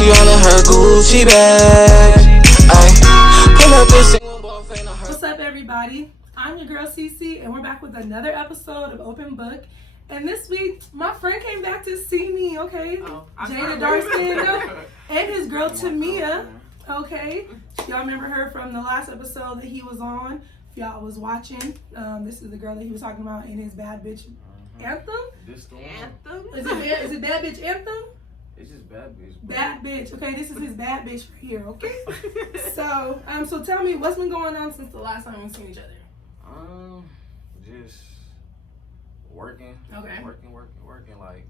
she all in her Gucci bag. Pull up this. What's up, everybody? I'm your girl CiCi, and we're back with another episode of Open Book. And this week, my friend came back to see me, okay? JayDaDarkskin and his girl Tamia, okay? Y'all remember her from the last episode that he was on. If y'all was watching, this is the girl that he was talking about in his Bad Bitch Anthem. This the Anthem? Is it Bad Bitch Anthem? It's just Bad Bitch. Bro. Bad Bitch. Okay, this is his Bad Bitch right here, okay? So tell me, what's been going on since the last time we've seen each other? Just working. Okay. Working. Like,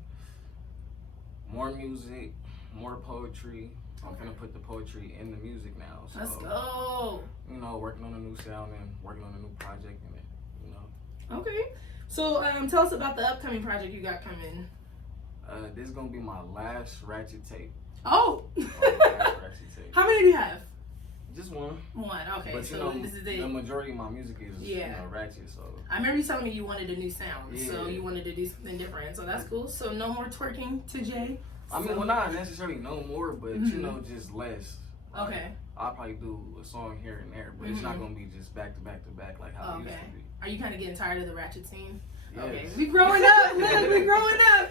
more music, more poetry. I'm gonna put the poetry in the music now. So, let's go. You know, working on a new sound and working on a new project and you know. Okay. So tell us about the upcoming project you got coming. This is gonna be my last Ratchet tape. Oh. Ratchet tape. How many do you have? Just one. One. Okay. But so you know, this is it. the majority of my music is ratchet. So I remember you telling me you wanted a new sound, yeah. so you wanted to do something different. So that's cool. So no more twerking to Jay. I mean, well, not necessarily no more, but you know, just less. Like, okay. I'll probably do a song here and there, but it's not gonna be just back to back to back like how it used to be. Are you kind of getting tired of the ratchet scene? Yes. Okay, we growing up, look, we growing up.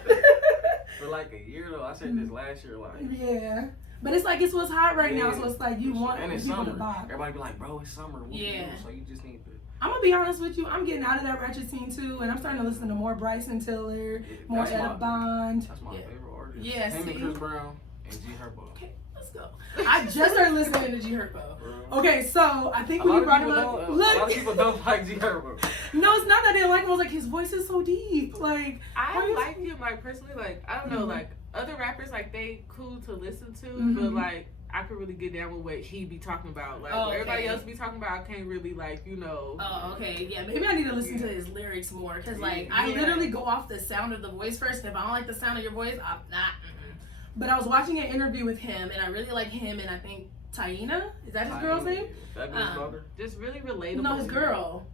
For like a year though, I said this last year, like. Yeah. But it's like it's what's hot right now, so it's like you want and it's people summer. to buy. Everybody be like, bro, it's summer. What you do? So you just need to. I'm gonna be honest with you. I'm getting out of that ratchet scene too, and I'm starting to listen to more Bryson Tiller, more Etta Bond. That's my favorite artist. Yeah, him and Chris Brown and G Herbo. Okay, let's go. I just started listening to G Herbo. Okay, so I think when you brought him up, a lot of people don't like G Herbo. No, it's not that they didn't like him. I was like, his voice is so deep. Like I like him, like personally, like I don't know, like other rappers, like they cool to listen to, but like I could really get down with what he be talking about. Like what everybody else be talking about, I can't really like, you know. Oh, okay, yeah. Maybe I need to listen to his lyrics more, because like I literally go off the sound of the voice first. And if I don't like the sound of your voice, I'm not. But I was watching an interview with him, and I really like him, and I think Taina, is that his girl's name? Fabulous Daughter. Just really relatable. No, his girl.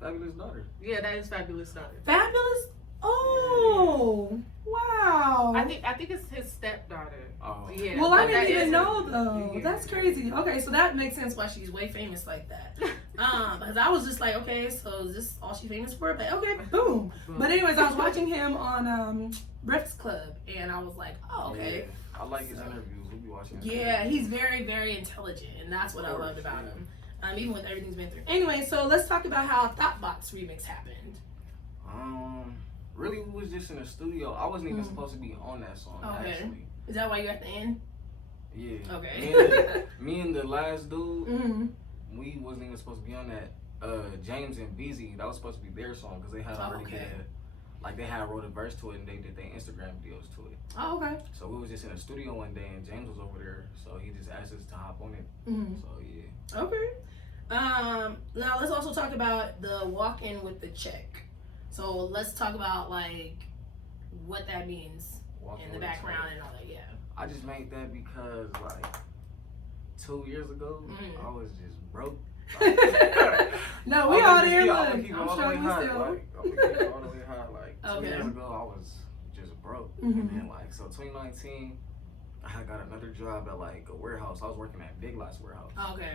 Fabulous Daughter. Yeah, that is Fabulous Daughter. Fabulous. Oh, wow. I think it's his stepdaughter. Oh. Yeah. Well, I didn't even know though. Yeah. That's crazy. Okay, so that makes sense why she's way famous like that. Because I was just like, okay, so is this all she's famous for? But okay, boom. But anyways, I was watching him on Breakfast Club, and I was like, oh, okay. Yeah. I like his interviews. We'll be watching. Yeah, he's very, very intelligent, and that's what I loved about him. Even with everything he's been through. Anyway, so let's talk about how Thoughtbox remix happened. Really, we was just in the studio. I wasn't even supposed to be on that song, actually. Is that why you at the end? Yeah. Okay. Me and the last dude, we wasn't even supposed to be on that. James and BZ, that was supposed to be their song, because they had already they had wrote a verse to it, and they did their Instagram videos to it. Oh, okay. So we was just in the studio one day, and James was over there, so he just asked us to hop on it. So yeah. Okay. Now let's also talk about the walk-in with the check. So let's talk about like what that means in the background and all that. Yeah. I just made that because like 2 years ago I was just broke. No, we all there. Look, I'm struggling still. I'm gonna keep it all the way high. Like 2 years ago, I was just broke, and then like so 2019, I got another job at like a warehouse. I was working at Big Lots warehouse. Okay.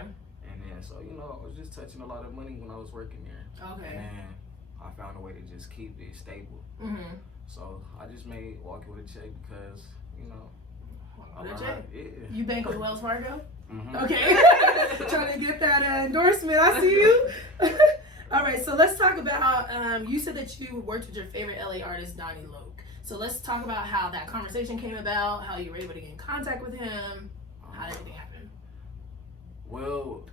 And then so you know I was just touching a lot of money when I was working there. Okay. And then I found a way to just keep it stable. So I just made Walking with a Check because you know. You bank with Wells Fargo? Okay. Trying to get that endorsement. I see you. All right, so let's talk about, you said that you worked with your favorite LA artist, Donnie Loke. So let's talk about how that conversation came about, how you were able to get in contact with him, how did everything happen? Well,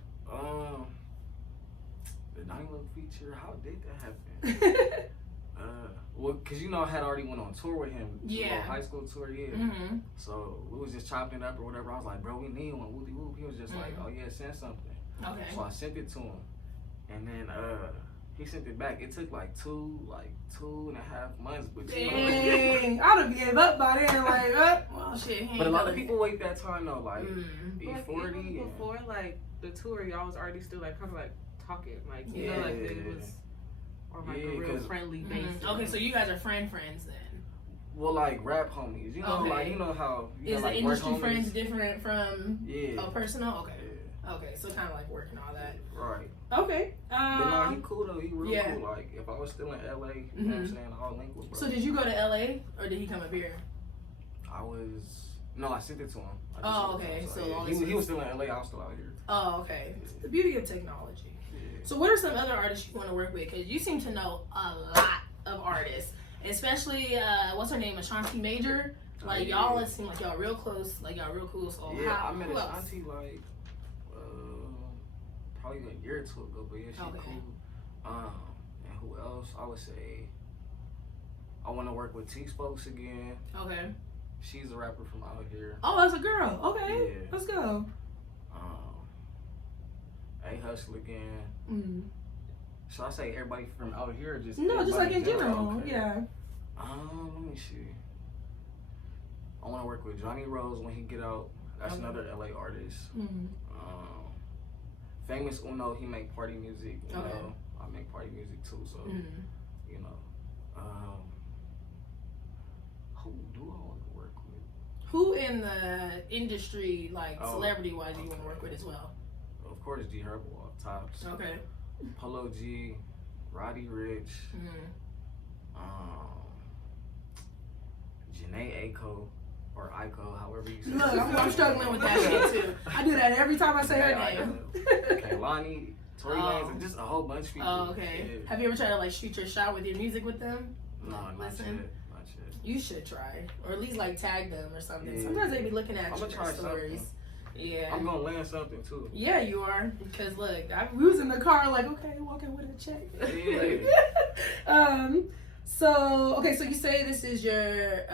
the Donnie Loke feature, how did that happen? Well, cause you know I had already went on tour with him. Yeah. High school tour, yeah. So we was just chopping it up or whatever. I was like, bro, we need one. Whoopie whoop. He was just like, oh yeah, send something. Okay. So I sent it to him, and then he sent it back. It took like two and a half months. But dang, I'd have gave up by then. Like, well, shit. But a lot of people wait that time though. Like E40. Before like the tour, y'all was already still like kind of like talking, like you know, like it was. Or like a real friendly basis. Okay, so you guys are friends then. Well, like rap homies, you know, like you know how is like the industry work friends homies. different from a personal? Okay. Yeah. Okay, so kind of like working all that. Right. Okay. But no, he cool though. He real cool. Like if I was still in LA, you know what I'm saying, I'll link with bro. So did you go to LA or did he come up here? I sent it to him. Okay. So he was still in LA. I was still out here. Oh, okay. It's the beauty of technology. Yeah. So what are some other artists you want to work with? Because you seem to know a lot of artists, especially what's her name, Ashanti Major. Like y'all seem like y'all real close, like y'all real cool. So I met Ashanti like probably a year or two ago, but yeah, she's cool. And who else? I would say I want to work with T-Spokes again. Okay. She's a rapper from out here. Oh, that's a girl. Okay, yeah. Let's go. A Hustle again. Mm. Should I say everybody from out here or just no, just like in general? Okay. Yeah. Let me see. I want to work with Johnny Rose when he get out. That's another LA artist. Mm-hmm. Famous Uno, he make party music. You know, I make party music too. So you know, who do I want to work with? Who in the industry, like celebrity wise, do you want to work with as well? Of course, G Herbo off tops. Okay. Polo G, Roddy Rich, Janae Aiko, or Aiko, however you say it. Look, I'm struggling with that shit too. I do that every time I say her name. Kaylani, Tory Lanez, and just a whole bunch of people. Oh, okay. Yeah. Have you ever tried to like shoot your shot with your music with them? No, not yet. You should try, or at least like tag them or something. Yeah. Sometimes they be looking at your stories. Something. Yeah. I'm gonna land something too. Yeah, you are. Because look, we was in the car like, okay, walking with a check. Yeah. So you say this is your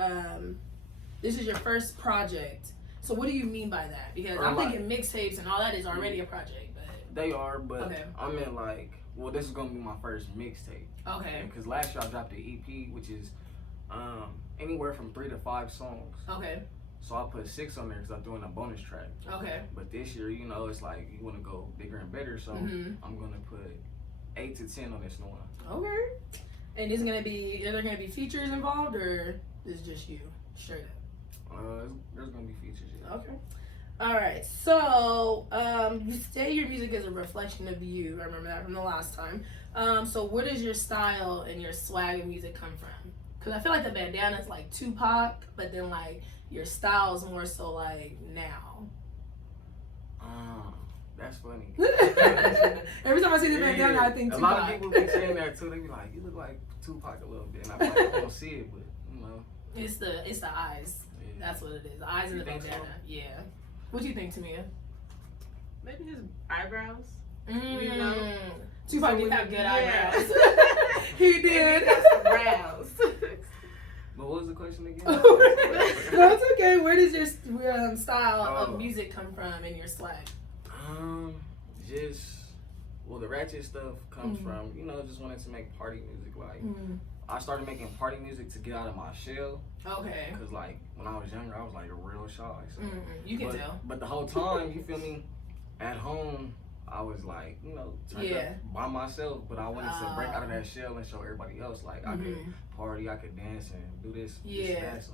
first project. So what do you mean by that? Because I'm thinking mixtapes and all that is already a project. But they are, but I meant like, well, this is gonna be my first mixtape. Okay. Because last year I dropped an EP, which is anywhere from 3 to 5 songs. Okay. So I put 6 on there because I'm doing a bonus track. Okay. But this year, you know, it's like you want to go bigger and better, so I'm gonna put 8 to 10 on this new one. Okay. And are there gonna be features involved, or is it just you straight up? There's gonna be features. Yeah. Okay. All right. So you say your music is a reflection of you. I remember that from the last time. So where does your style and your swag of music come from? Because I feel like the bandana is like Tupac, but then like your style is more so like now. That's funny. Every time I see the bandana, I think Tupac. A lot of people be saying that too. They be like, "You look like Tupac a little bit," and I'm like, "I don't see it, but you know." It's the eyes. Yeah. That's what it is. The eyes and the bandana. So? Yeah. What do you think, Tamia? Maybe his eyebrows. You know, Tupac did have good eyebrows. He did. Brows. But what was the question again? No, it's okay. Where does your style of music come from and your swag? The ratchet stuff comes from, you know, just wanting to make party music. Like, I started making party music to get out of my shell. Okay. Because, like, when I was younger, I was, like, a real shy. So. You can tell. But the whole time, you feel me, at home, I was, like, you know, turned up by myself. But I wanted to break out of that shell and show everybody else, like, I could party, I could dance and do this. Yeah. That, so.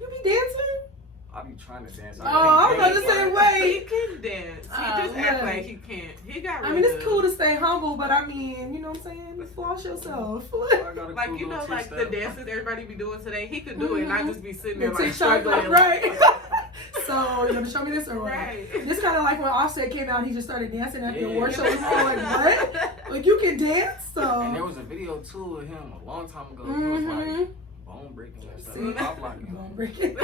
You be dancing? I be trying to dance. I'm about to say, wait. He can dance. He just act like he can't. He got. I mean, it's cool to stay humble, but I mean, you know what I'm saying? Floss yourself. Like, you know, like the dances everybody be doing today, he could do it, and I just be sitting there like struggling. Right. So you gonna show me this or what? Right. This kind of like when Offset came out, he just started dancing at the award show. Like, what? Like, you can dance? So. And there was a video too of him a long time ago. He was like bone breaking and stuff. Pop locking. Bone breaking.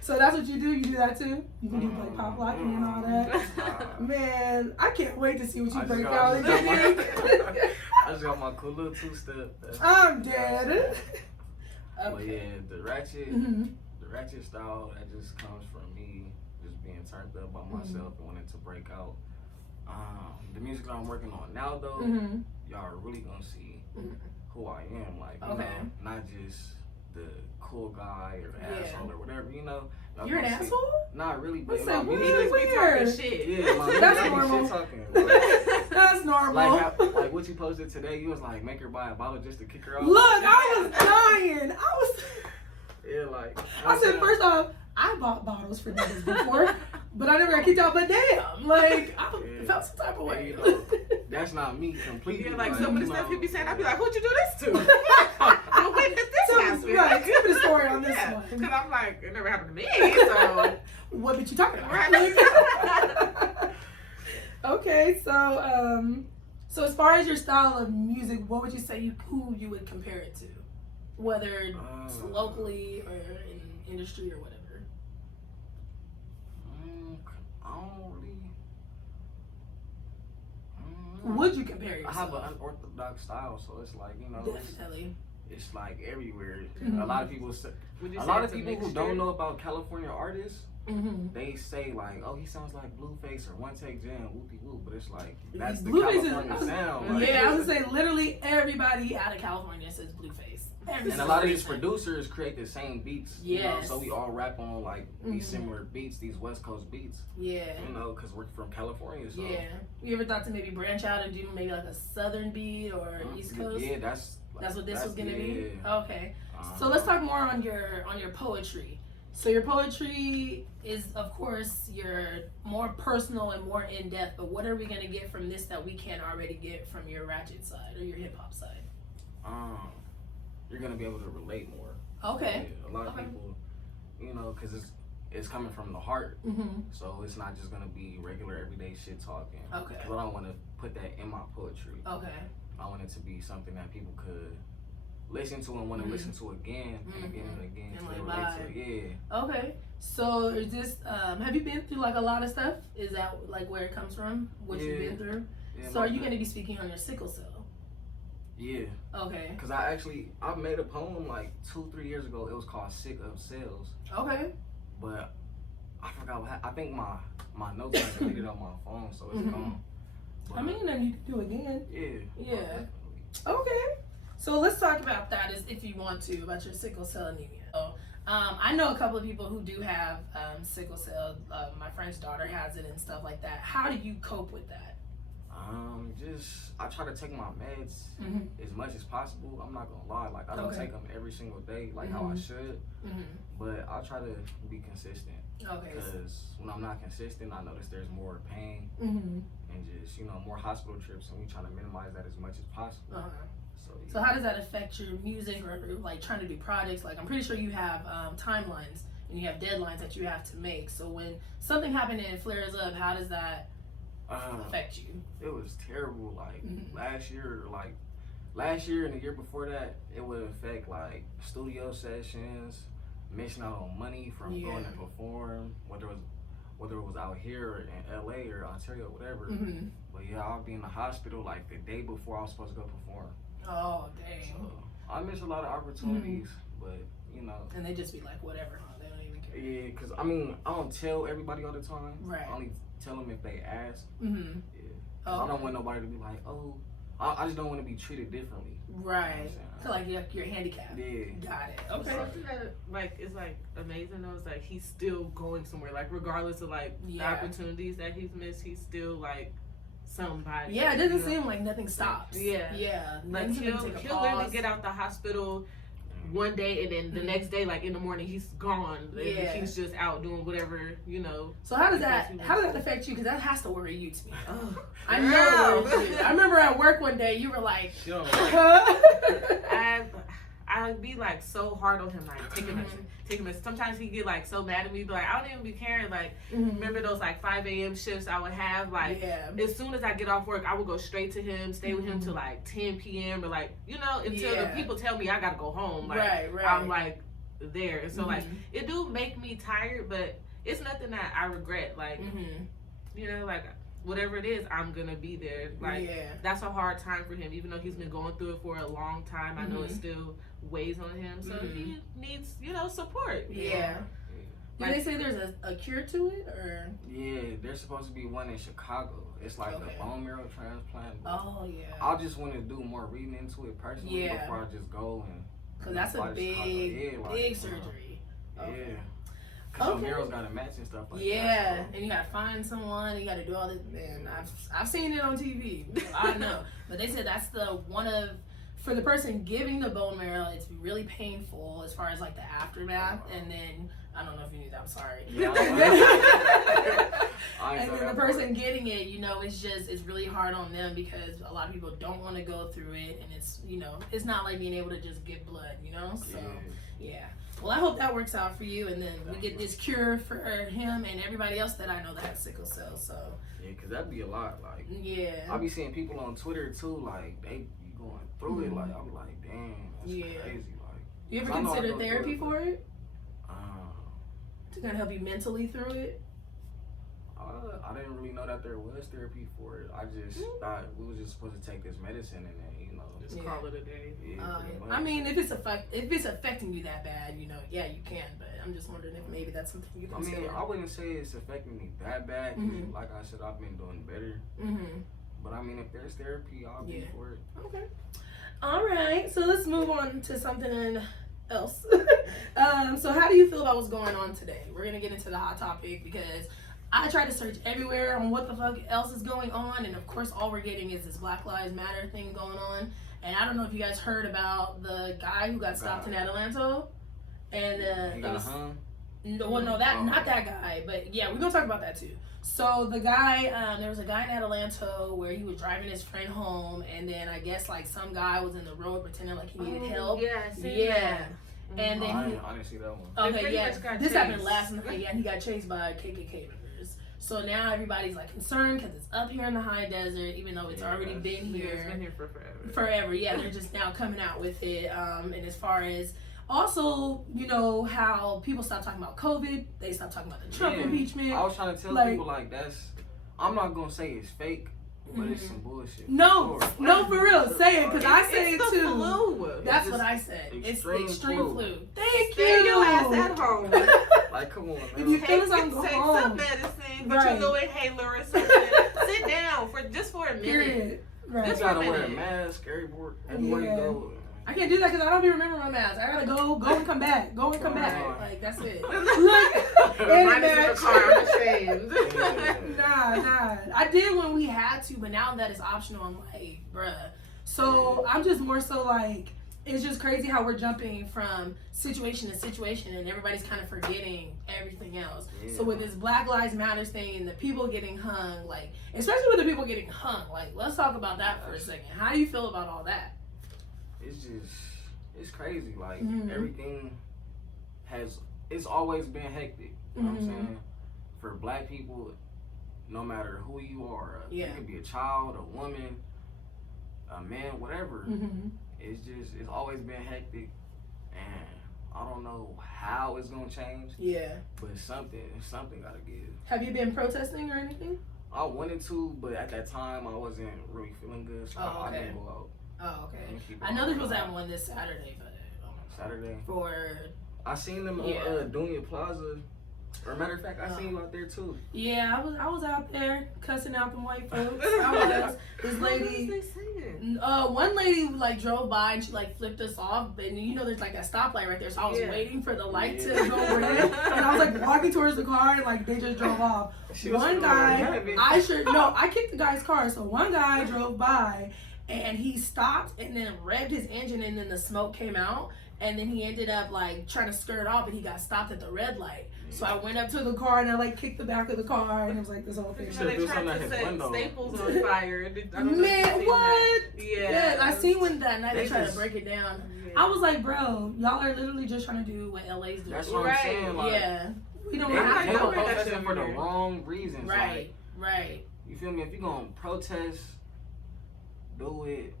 So that's what you do? You do that too? You can do like pop locking and all that? Man, I can't wait to see what you break out. I just got my cool little 2-step. I'm dead. Okay. But yeah, the ratchet style, that just comes from me just being turned up by myself and wanting to break out. The music that I'm working on now though, y'all are really gonna see who I am. Like, you know, not just the cool guy or the asshole or whatever, you know. You're an asshole? Not really, but my music is weird. Shit. Yeah, my that's music normal. Shit talking. That's normal. Like what you posted today, you was like, make her buy a bottle just to kick her out. Look, I was dying. Yeah, like. I said, first off, I bought bottles for niggas before, but I never got kicked out. But damn, like, I felt some type of way. You know, that's not me completely. Yeah, like some of the stuff you be saying, I'd be like, who'd you do this to? When did this happen? Right, tell me the story on this one. Because I'm like, it never happened to me, so. What did you talking about? Right. Okay, so as far as your style of music, what would you say who you would compare it to? Whether it's locally or in industry or whatever. I don't really. Would you compare yourself? I have an unorthodox style, so it's like, you know, Definitely. it's like everywhere. Mm-hmm. A lot of people say, who don't know about California artists, they say like, oh, he sounds like Blueface or One Take Jam, whoopie whoop, but it's like that's the California sound. Like, yeah, I was gonna say literally everybody out of California says Blueface. And a lot of these producers create the same beats, yes. You know, so we all rap on like these similar beats, these West Coast beats. Yeah. You know, because we're from California. So. Yeah. You ever thought to maybe branch out and do maybe like a Southern beat or East Coast? Yeah, that's what this was gonna be. Yeah. Okay. So let's talk more on your poetry. So your poetry is, of course, your more personal and more in depth. But what are we gonna get from this that we can't already get from your ratchet side or your hip hop side? You're gonna be able to relate more. Okay. Yeah, a lot of people, you know, because it's coming from the heart. So it's not just gonna be regular everyday shit talking. Okay. Because I don't want to put that in my poetry. Okay. I want it to be something that people could listen to and want to listen to again and again and again. And to like relate to it. Yeah. Okay. So is this? Have you been through like a lot of stuff? Is that like where it comes from? What you've been through? Yeah, so are you going to be speaking on your sickle cell? Yeah. Okay. Because I made a poem like 2-3 years ago. It was called Sick of Cells. Okay. But I forgot what I think my notes are deleted on my phone, so it's gone. But, I mean, then you can do it again. Yeah. Yeah. Okay. So let's talk about that if you want to, about your sickle cell anemia. So, I know a couple of people who do have sickle cell. My friend's daughter has it and stuff like that. How do you cope with that? I try to take my meds as much as possible. I'm not gonna lie, like I don't take them every single day like how I should, but I try to be consistent. Okay. Because when I'm not consistent, I notice there's more pain and just more hospital trips, and we trying to minimize that as much as possible. So how does that affect your music or like trying to do projects? Like I'm pretty sure you have timelines and you have deadlines that you have to make. So when something happened and it flares up, how does that affect you? It was terrible. Like last year and the year before that, it would affect like studio sessions, missing out on money from going to perform, whether it was out here or in LA or Ontario, whatever. But yeah, I'll be in the hospital like the day before I was supposed to go perform. Oh dang. So I miss a lot of opportunities, but and they just be like whatever, huh? They don't even care. Yeah, because I don't tell everybody all the time. Right. I only tell them if they ask. Yeah. I don't want nobody to be like, oh, I just don't want to be treated differently. Right. So like you're handicapped. Yeah. Got it. Okay. Something that like is like amazing though is like he's still going somewhere. Like regardless of like the opportunities that he's missed, he's still like somebody. Yeah, it doesn't seem like nothing stops. Yeah. Yeah. Like he'll literally get out the hospital one day and then the next day, like in the morning, he's gone. Yeah. He's just out doing whatever, So how does that affect you? Because that has to worry you to me. I know. I remember at work one day you were like, I'd be like so hard on him, like taking him. Sometimes he get like so mad at me, but like I don't even be caring. Like remember those like 5 a.m. shifts I would have. Like as soon as I get off work, I would go straight to him, stay with him till like 10 p.m. or like until the people tell me I gotta go home. Like I'm like there, and so like it do make me tired, but it's nothing that I regret. Like like whatever it is, I'm gonna be there. Like that's a hard time for him, even though he's been going through it for a long time. I know it still weighs on him, so he needs support. Yeah. Do they say there's a cure to it, or? Yeah, there's supposed to be one in Chicago. It's like a bone marrow transplant. Oh yeah. I just want to do more reading into it personally before I just go and. Cause that's a big surgery. Yeah. Cause murals gotta match and stuff like that. Yeah, and you gotta find someone. You gotta do all this. Man, I've seen it on TV. I know, but they said that's for the person giving the bone marrow, it's really painful as far as like the aftermath, and then I don't know if you knew that. I'm sorry. Yeah, and then the person getting it, it's really hard on them because a lot of people don't want to go through it, and it's not like being able to just give blood, So yeah. Well, I hope that works out for you, and then we get this cure for him and everybody else that I know that has sickle cell. So yeah, cause that'd be a lot. Like I be seeing people on Twitter too, like they be going through it. Like I'm like, damn, that's crazy. Like, you ever consider therapy for it? To kind of help you mentally through it? I didn't really know that there was therapy for it. I just thought we was just supposed to take this medicine and then, just call it a day. Yeah, I mean, if it's affecting you that bad, you can. But I'm just wondering if maybe that's something you consider. I mean, I wouldn't say it's affecting me that bad. Cause like I said, I've been doing better. But I mean, if there's therapy, I'll be for it. Okay. All right. So let's move on to something else. So how do you feel about what's going on today? We're gonna get into the hot topic because I tried to search everywhere on what the fuck else is going on, and of course all we're getting is this Black Lives Matter thing going on. And I don't know if you guys heard about the guy who got stopped in Atlanta, and not that guy, but yeah, we're gonna talk about that too. So the guy, there was a guy in Atlanta where he was driving his friend home, and then I guess like some guy was in the road pretending like he needed help. Yeah. And then I didn't see that one. Okay, yeah, this happened last night. Yeah, and he got chased by KKK members. So now everybody's like concerned because it's up here in the high desert, even though it's already been here. It's been here for forever. Forever, yeah. They're just now coming out with it. And as far as also, how people stopped talking about COVID, they stopped talking about the Trump impeachment. I was trying to tell people I'm not gonna say it's fake, but it's some bullshit. No, for real. Say it, because I say it too. Flu. That's what I said. It's the extreme flu. Thank Stay you. your ass at home. Like, come on, man. If you feel something, go take home. some medicine, get your little inhaler or something. Sit down just for a minute. Period. Right. You gotta wear a mask everywhere you go. I can't do that because I don't even remember my mask. I gotta go and come back. Go and come back. Like, that's it. Mine is in the car. I'm ashamed. Nah. I did when we had to, but now that it's optional, I'm like, bruh. So I'm just more so like, it's just crazy how we're jumping from situation to situation and everybody's kind of forgetting everything else. Yeah. So with this Black Lives Matter thing and the people getting hung, like, especially with the people getting hung, like, let's talk about that for a second. How do you feel about all that? It's crazy. Like, everything it's always been hectic. You know what I'm saying? For black people, no matter who you are, you could be a child, a woman, a man, whatever. It's always been hectic, and I don't know how it's gonna change. Yeah. But something gotta give. Have you been protesting or anything? I wanted to, but at that time I wasn't really feeling good, so I didn't go out. Oh, okay. I know there was that one this Saturday, but Saturday. I seen them on Dunia Plaza. Or matter of fact, I seen you out there too. Yeah, I was out there cussing out the white folks. This lady. What was they saying? One lady like drove by and she like flipped us off, and there's like a stoplight right there, so I was waiting for the light to go red, and I was like walking towards the car, and like they just drove off. One guy, I kicked the guy's car, so one guy drove by. And he stopped and then revved his engine, and then the smoke came out. And then he ended up like trying to skirt off, and he got stopped at the red light. So I went up to the car and I like kicked the back of the car, and it was like this whole thing. They tried to set Staples on fire. Man, what? Yeah, I seen when that night they tried to break it down. Yeah. I was like, bro, y'all are literally just trying to do what LA's doing. That's what I'm saying. Like, we don't have to protest for the wrong reasons. Right. You feel me? If you're gonna protest, do it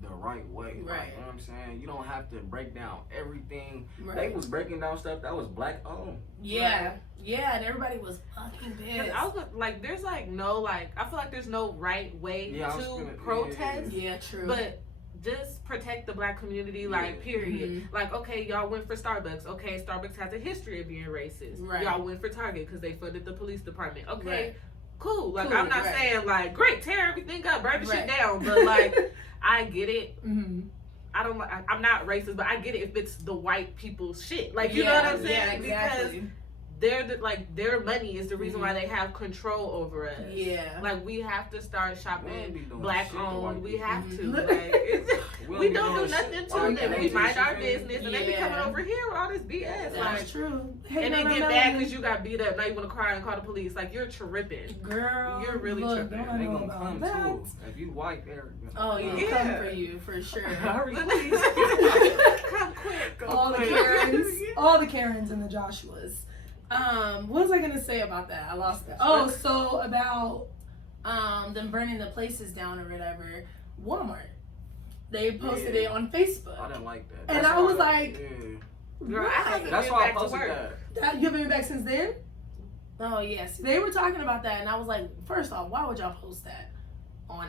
the right way. Right. Like, you know what I'm saying? You don't have to break down everything. Right. They was breaking down stuff that was black owned. Yeah. Right. Yeah, and everybody was fucking pissed. I was like, there's like no like, I feel like there's no right way to protest. Yeah, true. But just protect the black community, like, period. Like, okay, y'all went for Starbucks. Okay, Starbucks has a history of being racist. Right. Y'all went for Target because they funded the police department. Okay. Right. Cool. Like, I'm not saying, like, great, tear everything up, burn the shit down. But, like, I get it. I'm not racist, but I get it if it's the white people's shit. Like, you know what I'm saying? Yeah, exactly. Because their money is the reason why they have control over us. Yeah. Like, we have to start shopping black owned. We have to. Mhm. Like, we don't do nothing to them. We mind our business. business, and they be coming over here with all this BS. That's true. And then get mad because you got beat up. Now you want to cry and call the police. Like, you're tripping. Girl. You're really tripping. They gonna come too. If you white, they're come for you for sure. Hurry, please. Come quick. All the Karens and the Joshuas. What was I gonna say about that? I lost that. Oh, so about them burning the places down or whatever. Walmart. They posted it on Facebook. I didn't like that. And I was like, girl, I haven't that's been why I back to posted work. that. You haven't been back since then? Oh yes. They were talking about that, and I was like, first off, why would y'all post that on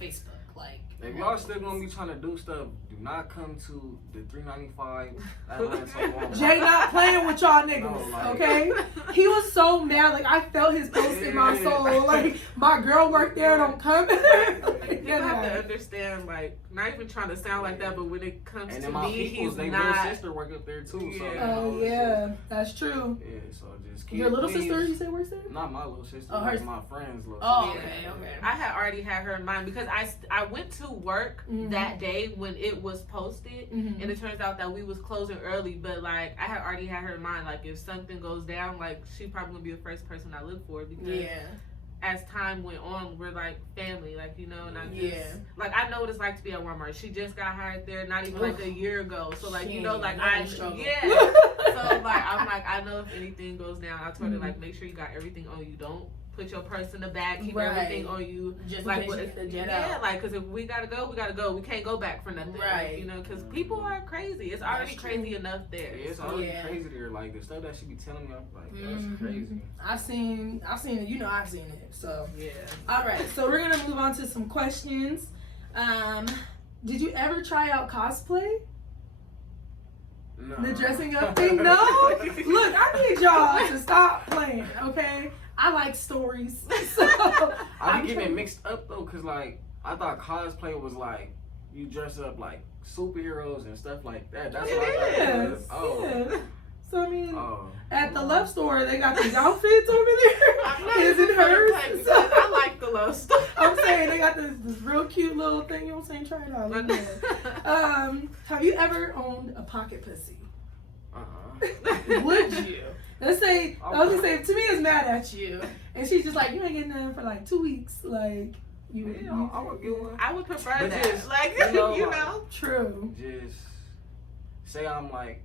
Facebook? Like, if y'all still gonna be trying to do stuff, do not come to the 395 Atlanta Walmart. Jay not playing with y'all niggas, No, like, okay? He was so mad, like I felt his post in my soul. Like, my girl worked there, don't come. Like, you have to understand, like, not even trying to sound like that, but when it comes and to my me, peoples, he's they not. little sister work up there too. So, Oh yeah, that's true. Yeah, so just keep Your little sister, you say works there? Not my little sister. Oh, like my friend's little Oh, sister. okay. I had already had her in mind because I went to work that day when it was posted, and it turns out that we was closing early. But like, I had already had her in mind. Like, if something goes down, like, she's probably gonna be the first person I look for because as time went on, we're like family, like, you know. And I just like, I know what it's like to be at Walmart. She just got hired there not even like a year ago, so like, you know, like so like, I'm like, I know if anything goes down, I told her like, make sure you got everything on you. Don't put your purse in the bag, keep everything on you. Just like, in case you get the jet out. like, because if we gotta go, we gotta go. We can't go back for nothing, right? Like, you know, because people are crazy. It's already crazy enough there. Yeah, it's already crazy there. Like, the stuff that she be telling me, I'm like, that's crazy. I've seen it. You know, I've seen it. So yeah. All right, so we're gonna move on to some questions. Did you ever try out cosplay? No. The dressing up thing? No? Look, I need y'all to stop playing, okay? I like stories. So I be getting it mixed up though, cause like, I thought cosplay was like, you dress up like superheroes and stuff like that. That's what I thought it was. Yeah. So I mean, at the Love Store, they got these outfits over there. Is it hers? I like the Love Store. I'm saying they got this real cute little thing. You know what I'm saying? Try it out. Have you ever owned a pocket pussy? Would you? Let's say I was gonna say if Tamia's mad at you, and she's just like, you ain't getting nothing for like 2 weeks, like you. Yeah, I would get one. I would prefer But that. just, like, you know, you like, know. True. Just say I'm like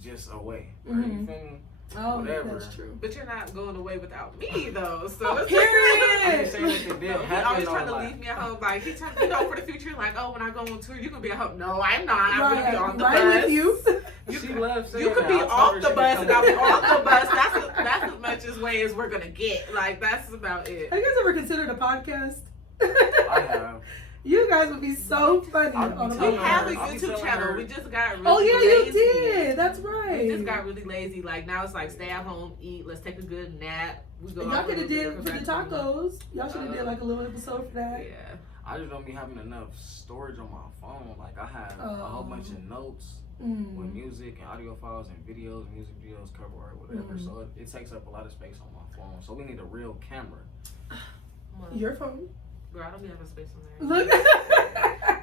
just away. Right? You feel me? Oh, whatever. That's true. But you're not going away without me, though. So it's I'm Period. just saying if it did He's happen, always trying to like, leave me at home. Like, he's trying to, you know, for the future, like, oh, when I go on tour, you can be at home. No, I'm not. I'm going to be on the bus. With you. She loves saying You could that. be I told off her the she bus, could and I'll be come off the bus. That's as much as way as we're going to get. Like, that's about it. Have you guys ever considered a podcast? I have. You guys would be so funny I'll on be a We telling have her- a I'll be YouTube telling channel. her- We just got really Oh yeah, lazy. you did. That's right. We just got really lazy. Like, now it's like, stay at home, eat, let's take a good nap. We go Y'all out could have for a did little for bit, the come back to tacos. Y'all should have did like a little episode for that. Yeah. I just don't be having enough storage on my phone. Like, I have a whole bunch of notes with music and audio files and videos, music videos, cover art, whatever. So it takes up a lot of space on my phone. So we need a real camera. Your phone. Girl, I don't be having space on there. Look.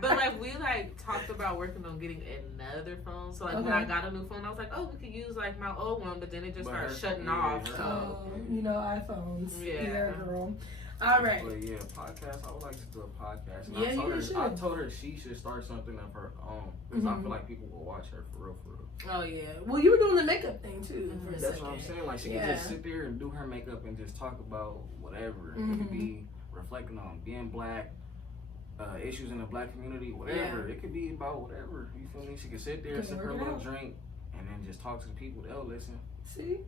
But like, we like talked about working on getting another phone. So like, when I got a new phone, I was like, oh, we could use like my old one. But then it just started shutting off. So You know, iPhones. Yeah. Girl. All right. But yeah, podcast. I would like to do a podcast. And Yeah, you should. I told her she should start something of her own because I feel like people will watch her for real, for real. Oh yeah. Well, you were doing the makeup thing too. For a That's second. what I'm saying. Like, she can just sit there and do her makeup and just talk about whatever. It could be reflecting on being black, issues in the black community, whatever. It could be about whatever. You feel me? She could sit there, sip her little drink, and then just talk to the people. They'll listen. See,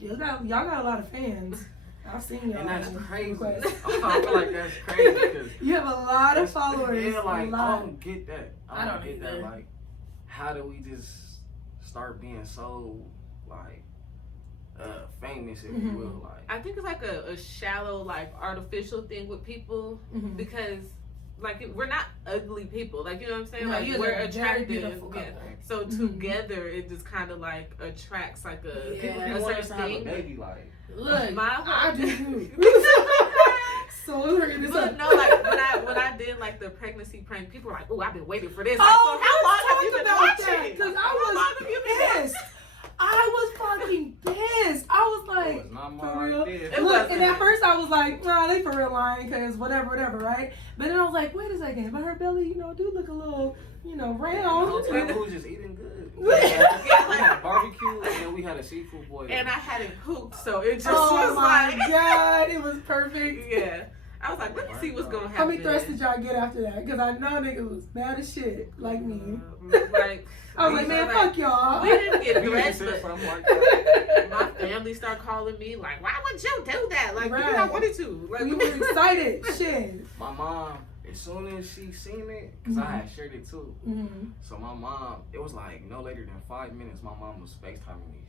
y'all got a lot of fans. I've seen y'all. And that's crazy. requests. I feel like that's crazy because You have a lot of followers. yeah, like a lot. I don't get that. I don't get that. Like, how do we just start being so like famous, if you will? Like, I think it's like a shallow, like artificial thing with people because like we're not ugly people. Like, you know what I'm saying? No, like we're attractive. Yeah. So together it just kind of like attracts like a certain thing. Maybe like look, my I do too. So look, no, like when I did like the pregnancy prank, people were like, "Oh, I've been waiting for this." Like, oh, so how long have you been watching? Because I was pissed. I was fucking pissed. I was like, for real. Look, and at first I was like, nah, they for real lying, because whatever, right? But then I was like, wait a second, but her belly, do look a little, round. The whole time we was just eating good. We had barbecue, and then we had a seafood boil. And I hadn't pooped, so it just oh was my like, God, it was perfect. Yeah. I was like, let me see what's gonna happen. How many thrusts did y'all get after that? Because I know niggas was mad as shit, like me. Like, I was like, man, fuck y'all. We didn't get dressed, but like that. my family started calling me, like, why would you do that? Like, right. I wanted to. Like, we were excited. Shit. My mom, as soon as she seen it, because I had shared it too. Mm-hmm. So my mom, it was like no later than 5 minutes, my mom was FaceTiming me.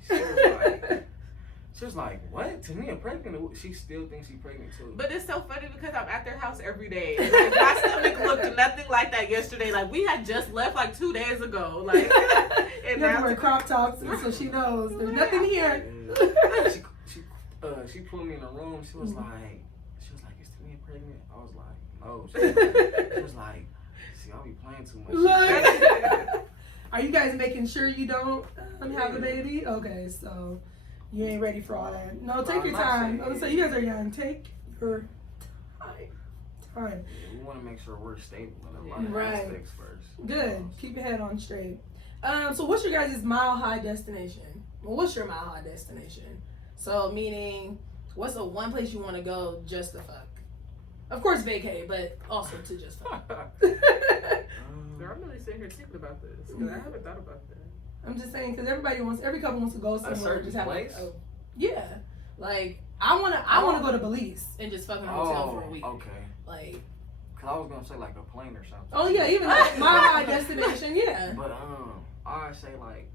She was like, what? Tania pregnant? She still thinks she's pregnant too. But it's so funny because I'm at their house every day. Like, my stomach looked nothing like that yesterday. Like, we had just left like 2 days ago. Like, and now wear crop tops, so she knows there's nothing here. She pulled me in a room. She was like, is Tania pregnant? I was like, no. She was like, see, I'll be playing too much. Look. Are you guys making sure you don't have a baby? Okay, so. You ain't ready for all that. No, take your time. So you guys are young. Take your time. We want to make sure we're stable in a lot of aspects first. Good. Keep your head on straight. So what's your guys' mile high destination? Well, what's your mile high destination? So meaning, what's the one place you want to go just to fuck? Of course, vacay, but also to just fuck. I'm really sitting here thinking about this because I haven't thought about that. I'm just saying, because every couple wants to go somewhere and just have place? like, yeah, like I wanna go to Belize and just fuck in a hotel for a week. Okay. Like, cause I was gonna say like a plane or something. Oh yeah, even like my high destination, yeah. But I'd say like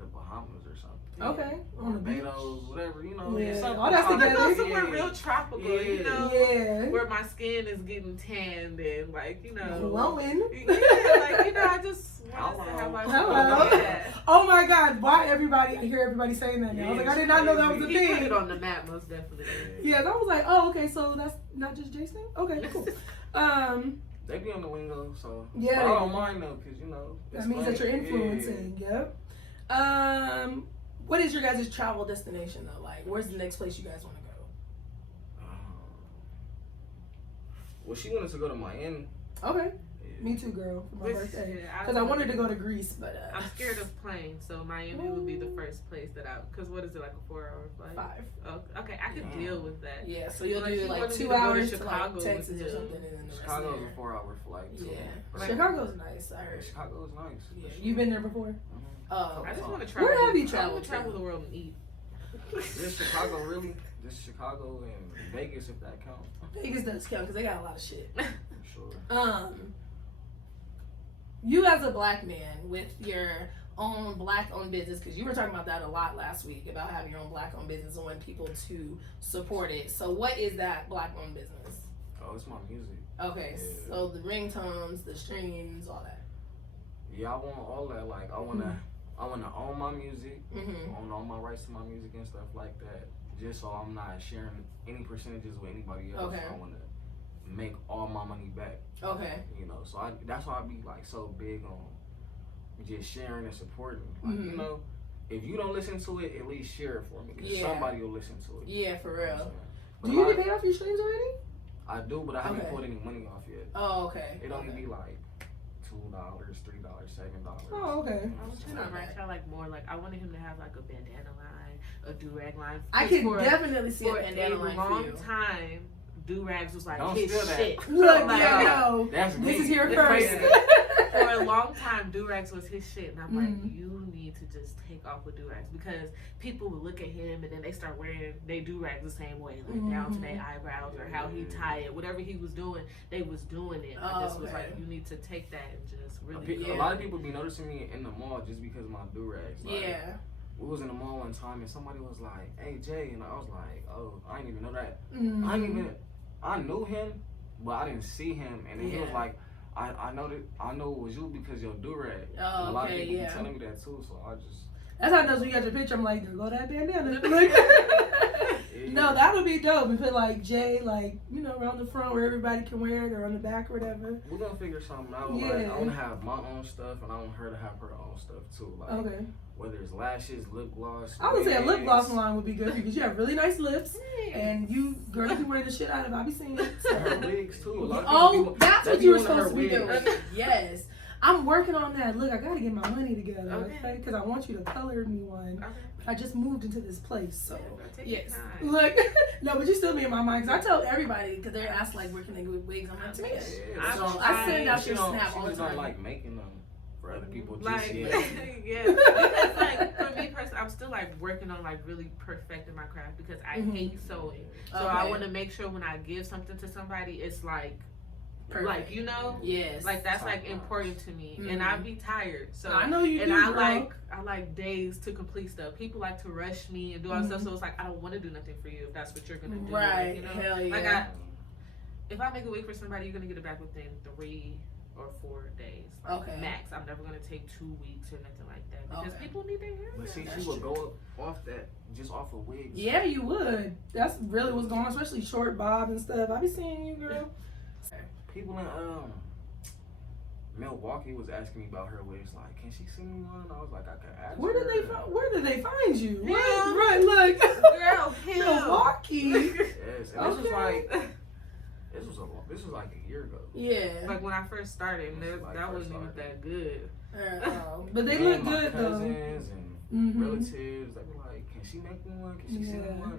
the Bahamas or something. Okay, on the beach. Barbados, whatever, Yeah. something. Oh, that's together. Go somewhere real tropical, Yeah. where my skin is getting tanned and like, glowing. Yeah, like, I just want to have my Hello. Yeah. Oh my God, why everybody? I hear everybody saying that now. I was like, I did not know that was a He put thing. it on the map, most definitely. Yeah, I was like, oh, okay, so that's not just Jason. Okay, cool. They be on the lingo, so yeah. But I don't mind though, cause that means that you're influencing. Yeah. Yep. What is your guys' travel destination though? Like, where's the next place you guys want to go? Well, she wanted to go to Miami. Okay. Me too, girl, for my birthday. Because I wanted to go to Greece, but I'm scared of planes, so Miami would be the first place that because what is it, like a 4-hour flight? 5. Oh, okay, I can deal with that. Yeah, so you'll do like 2 to hours to Chicago, like Texas or something. And Chicago's a 4-hour flight. Too. Yeah. Chicago's nice, I heard. Chicago's nice. Yeah. You've been there before? Oh, I just want to travel. Where have you I traveled? want to travel the world and eat. Just Chicago, really? Just Chicago and Vegas, if that counts. Vegas does count because they got a lot of shit. Sure. You as a black man with your own black-owned business, because you were talking about that a lot last week about having your own black-owned business and wanting people to support it. So what is that black-owned business? Oh, it's my music. Okay, so the ringtones, the streams, all that. Yeah, I want all that. Like, I wanna own my music, own all my rights to my music and stuff like that. Just so I'm not sharing any percentages with anybody else. Okay. I wanna make all my money back. Okay. So that's why I be like so big on just sharing and supporting. Like, if you don't listen to it, at least share it for me. Because somebody will listen to it. Yeah, for real. Do you get paid off your streams already? I do, but I haven't pulled any money off yet. Oh, okay. It only be like $2, $3, $7. Oh, okay. I like more like I wanted him to have like a bandana line, a do-rag line. I can definitely see a bandana line for you. For a long time, do-rags was like don't his shit. Look, like, no. This is here first. For a long time, do-rags was his shit. And I'm like, you need to just take off with do-rags. Because people would look at him and then they start wearing they do-rags the same way. Like down to their eyebrows or how he tied it. Whatever he was doing, they was doing it. I just was like, you need to take that and just really... A lot of people be noticing me in the mall just because of my do-rags. Like, yeah. We was in the mall one time and somebody was like, hey, Jay. And I was like, oh, I didn't even know that. Mm-hmm. I knew him, but I didn't see him, and then he was like, I know it was you because your do-rag. Oh, and a lot of people be telling me that too, so I just. That's how I know when you got your picture. I'm like, there go that bandana. Like, no, that would be dope. If it like Jay, like, you know, around the front where everybody can wear it, or on the back or whatever. We're gonna figure something out. Yeah. Like, I want to have my own stuff, and I want her to have her own stuff too. Like, okay. Whether it's lashes, lip gloss. I would say a lip gloss line would be good because you have really nice lips, and you girls can wear the shit out of it. I be seeing it. So. Her wigs too. That's what you were supposed to be doing. Yes. I'm working on that. Look, I gotta get my money together, okay? Because I want you to color me one. Okay. But I just moved into this place, so yes. Look, no, but you still be in my mind. Because I tell everybody, because they're asked like, where can they get wigs? I'm like, to me. So I send out your snap all the time. Don't like making them for other people. Just like, yet. yeah. Because like for me personally, I'm still like working on like really perfecting my craft because I hate sewing. So I want to make sure when I give something to somebody, it's like. Perfect. Like, you know, yes, like that's like important to me, and I be tired. So I know you. And do, I like days to complete stuff. People like to rush me and do all stuff, so it's like I don't want to do nothing for you if that's what you're gonna do. Right? Like, you know, hell yeah. Like if I make a wig for somebody, you're gonna get it back within 3 or 4 days. Like, max. I'm never gonna take 2 weeks or nothing like that because people need their hair. But see, she would go off that just off of wigs. Yeah, you would. That's really what's going on, especially short bob and stuff. I be seeing you, girl. People in Milwaukee was asking me about her wigs. Like, can she send me one? I was like, I can ask. Where did they find you? Yeah. Right, look, girl, Milwaukee. Yes, and this was like a year ago. Yeah, like when I first started, that wasn't even that good. But they look my good though. Cousins and relatives, they were like, can she make me one? Can she send me one?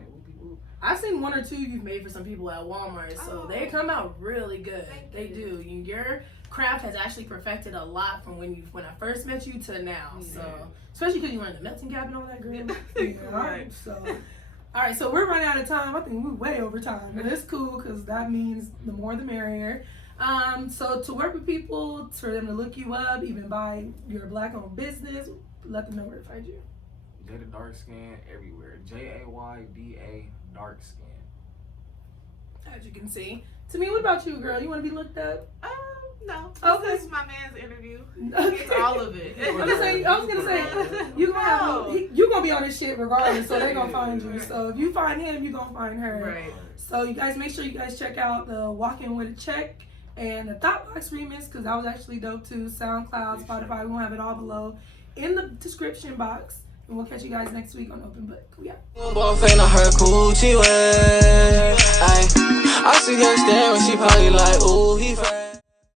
I've seen 1 or 2 you've made for some people at Walmart, so they come out really good. They do. Your craft has actually perfected a lot from when I first met you to now. So, especially because you were in the melting cap and all that, girl. Right. So, all right. So we're running out of time. I think we're way over time, but it's cool because that means the more the merrier. So to work with people, for them to look you up, even buy your black-owned business, let them know where to find you. JayDaDarkskin everywhere. JayDaDarkskin. As you can see. To me, what about you, girl? You want to be looked up? No. Okay. This is my man's interview. It's all of it. I was gonna say you're gonna be on this shit regardless, so they're gonna find you. So if you find him, you're gonna find her. Right. So you guys make sure you guys check out the Walking with a Check and the Thoughtbox remix because that was actually dope too. SoundCloud, Spotify, we're gonna have it all below in the description box. And we'll catch you guys next week on Open Book. We out. I see her stare when she probably like, ooh, he